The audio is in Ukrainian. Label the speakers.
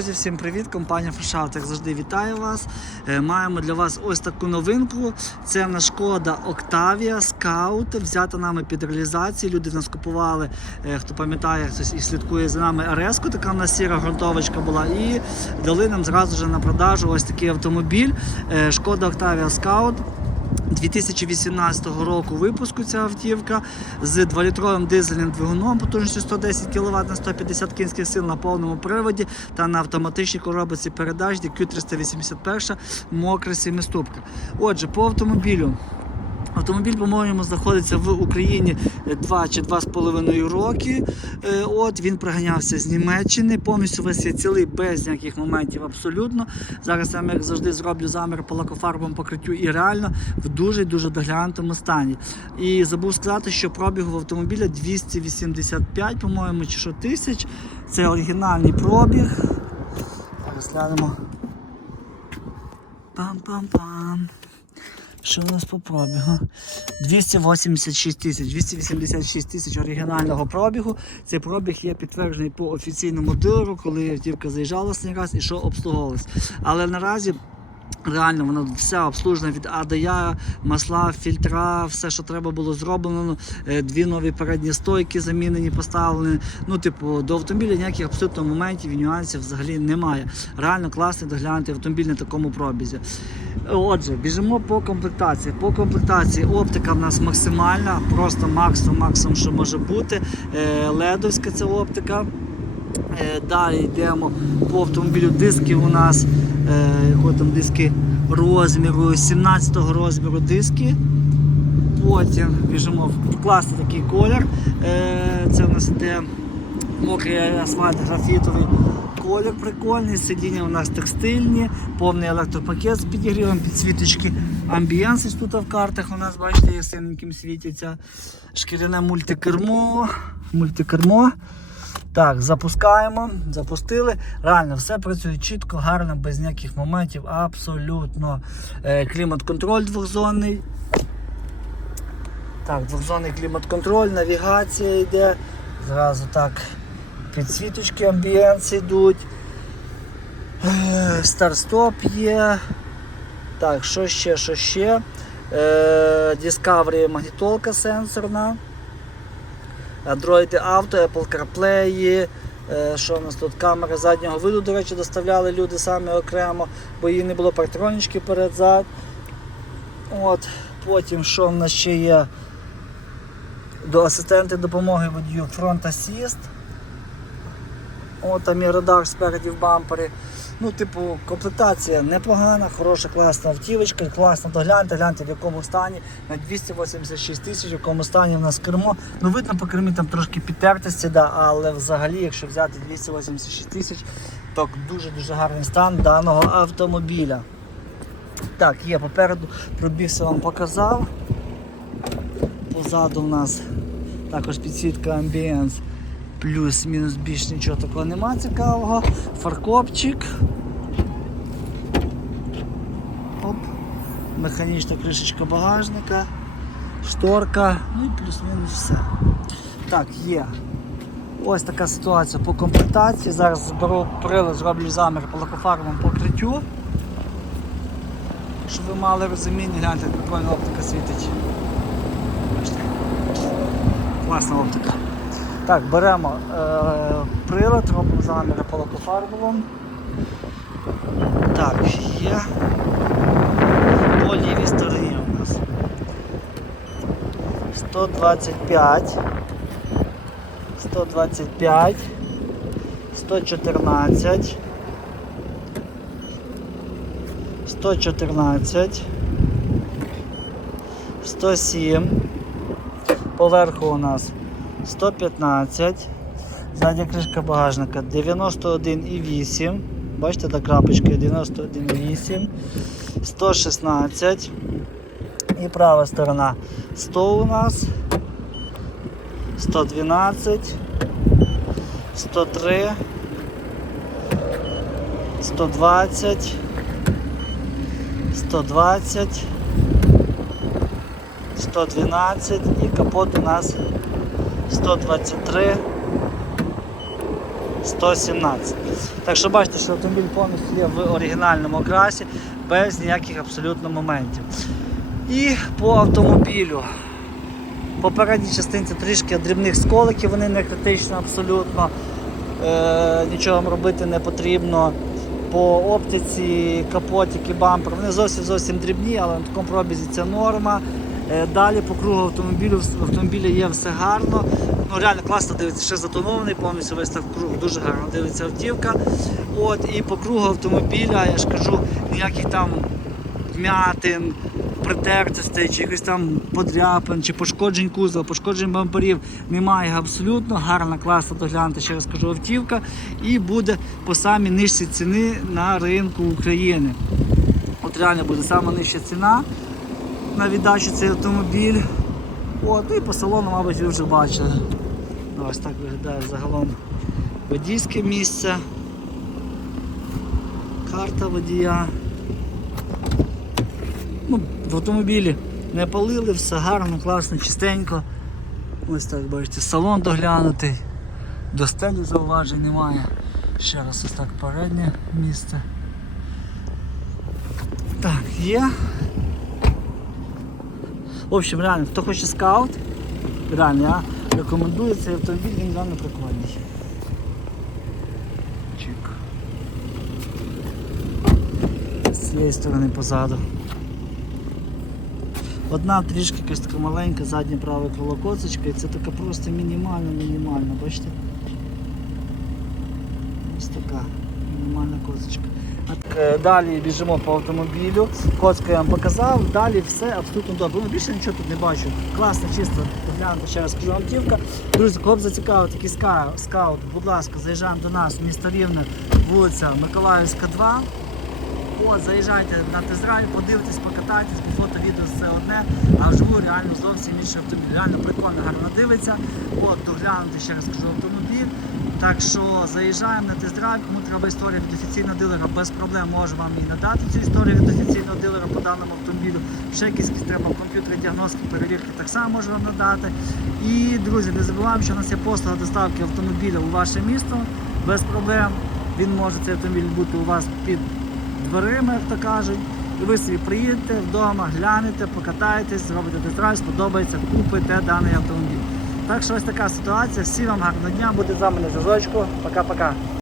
Speaker 1: Друзі, всім привіт! Компанія Фрешаут, як завжди, вітаю вас. Е, Маємо для вас ось таку новинку. Це на шкода Octavia Scout, взята нами під реалізацію. Люди нас купували, е, хто пам'ятає, хтось і слідкує за нами Ареску, така в нас сіра грунтовочка була. І дали нам зразу ж на продажу ось такий автомобіль. Е, Шкода Octavia Scout. 2018 року випуску ця автівка з 2-літровим дизельним двигуном потужністю 110 кВт на 150 кінських сил на повному приводі та на автоматичній коробиці передач DQ381 мокра сімиступка. Отже, по автомобілю. Автомобіль, по-моєму, знаходиться в Україні 2 чи 2,5 роки. Е, От він приганявся з Німеччини, повністю весь є цілий без ніяких моментів абсолютно. Зараз я як завжди зроблю замір по лакофарбовому покриттю і реально в дуже дуже доглянутому стані. І забув сказати, що пробігу автомобіля 285, по-моєму, чи що тисяч. Це оригінальний пробіг. Зараз глянемо. Пам-пам-пам. Що у нас по пробігу? 286 тисяч, 286 тисяч оригінального пробігу. Цей пробіг є підтверджений по офіційному дилеру, коли автівка заїжджала раз і що обслуговувалась. Але наразі реально воно все обслужено від А до Я, масла, фільтра, все, що треба було зроблено. Е, Дві нові передні стойки замінені, поставлені. Ну, типу, до автомобіля ніяких абсолютно моментів і нюансів взагалі немає. Реально класний доглянутий автомобіль на такому пробізі. Отже, біжимо по комплектації. По комплектації оптика в нас максимальна, просто максимум, максимум, що може бути. Е, Ледовська ця оптика. Е, Далі йдемо по автомобілю. Диски у нас е, там диски розміру 17 розміру диски. Потім біжимо в класний такий колір. Е, Це у нас іде мокрий асфальт графітовий. Колір прикольний, сидіння у нас текстильні, повний електропакет з підігрівом, підсвіточки амбієнси тут в картах у нас, бачите, синеньким світяться. Шкіряне мультикермо. мультикермо. Так, запускаємо, запустили. Реально, все працює чітко, гарно, без ніяких моментів, абсолютно. Е, клімат-контроль двохзонний. Так, двохзонний клімат-контроль, навігація йде. Зразу так підсвіточки амбієнс йдуть. Е, Старт-стоп є. Так, що ще, що ще? Е, Discovery магнітолка сенсорна. Android Auto, Apple CarPlay. Е, Що у нас тут? Камера заднього виду, до речі, доставляли люди самі окремо, бо її не було партронічки перед-зад. От. Потім що в нас ще є? До асистента допомоги водію Front Assist. От там є радар спереді в бампері. Ну, типу, комплектація непогана, хороша, класна автівочка, класно догляньте, гляньте в якому стані. На 286 тисяч, в якому стані в нас кермо. Ну, видно по кермі там трошки підтертості, да, але взагалі, якщо взяти 286 тисяч, то дуже-дуже гарний стан даного автомобіля. Так, є, попереду пробігся вам показав. Позаду в нас також підсвітка Ambience. Плюс-мінус більш нічого такого нема цікавого. Фаркопчик. Оп. Механічна кришечка багажника, шторка, ну і плюс-мінус все. Так, є. Ось така ситуація по комплектації. Зараз зберу прилад, зроблю замір по лакофарбовому покриттю. Щоб ви мали розуміння, гляньте, як прикольна оптика світить. Бачите? Класна оптика. Так, беремо е, прилад, робимо заміри по лакофарбовому. Так, є. По лівій стороні у нас 125, 125, 114, 114, 107. Поверху у нас 115. Задня кришка багажника 91,8. Бачите, та крапочка 91,8. 116. І права сторона 100 у нас. 112. 103. 120. 120. 112 і капот у нас 123, 117. Так що бачите, що автомобіль повністю є в оригінальному окрасі, без ніяких абсолютно моментів. І по автомобілю. По передній частинці трішки дрібних сколиків, вони не критично абсолютно. Е, нічого робити не потрібно. По оптиці, капотики, бампер, вони зовсім зовсім дрібні, але на такому пробізі це норма. Е, Далі по кругу автомобілю в автомобілі є все гарно. Ну реально класно дивиться, ще затонований, повністю весь круг, дуже гарно дивиться автівка. От, і по кругу автомобіля, я ж кажу, ніяких там вмятин, притертостей, чи якось там подряпин, чи пошкоджень кузова, пошкоджень бамперів немає абсолютно. Гарна, класна доглянути, ще раз кажу, автівка. І буде по самій нижчій ціни на ринку України. От реально буде сама нижча ціна на віддачу цей автомобіль. От, ну і по салону, мабуть, ви вже бачили. Ну, Ось так виглядає загалом водійське місце. Карта водія. Ну, в автомобілі не палили, все гарно, класно, чистенько. Ось так бачите, салон доглянутий, до стелі зауважень немає. Ще раз ось так переднє місце. Так, є. В общем, реально, хто хоче скаут, реально, я рекомендую цей автомобіль, він реально прикольний. Чик. З цієї сторони позаду. Одна трішки якась така маленька задня праве крило козочка і це така просто мінімальна, мінімальна, бачите? Ось така мінімальна козочка. Е, Далі біжимо по автомобілю. Коцку я вам показав, далі все абсолютно добре. Ну, більше нічого тут не бачу. Класно, чисто, поглянути, ще раз автівка. Друзі, кого б зацікавив такий ска- скаут, будь ласка, заїжджаємо до нас, місто Рівне, вулиця Миколаївська, 2. От, заїжджайте на тест-драйв, подивитесь, покатайтесь, бо фото, відео це одне, а вживу реально зовсім інший автомобіль. Реально прикольно, гарно дивиться. От, доглянути, ще раз кажу, автомобіль. Так що заїжджаємо на тест-драйв, кому треба історія від офіційного дилера, без проблем можу вам і надати цю історію від офіційного дилера по даному автомобілю. Ще якісь треба комп'ютери діагностики, перевірки так само можу вам надати. І, друзі, не забуваємо, що у нас є послуга доставки автомобіля у ваше місто без проблем. Він може цей автомобіль бути у вас під дверима, як то кажуть. І ви собі приїдете вдома, глянете, покатаєтесь, зробите тест-драйв, сподобається, купите даний автомобіль. Так що ось така ситуація. Всі вам гарного дня, буде з вами на зв'язочку. Пока-пока.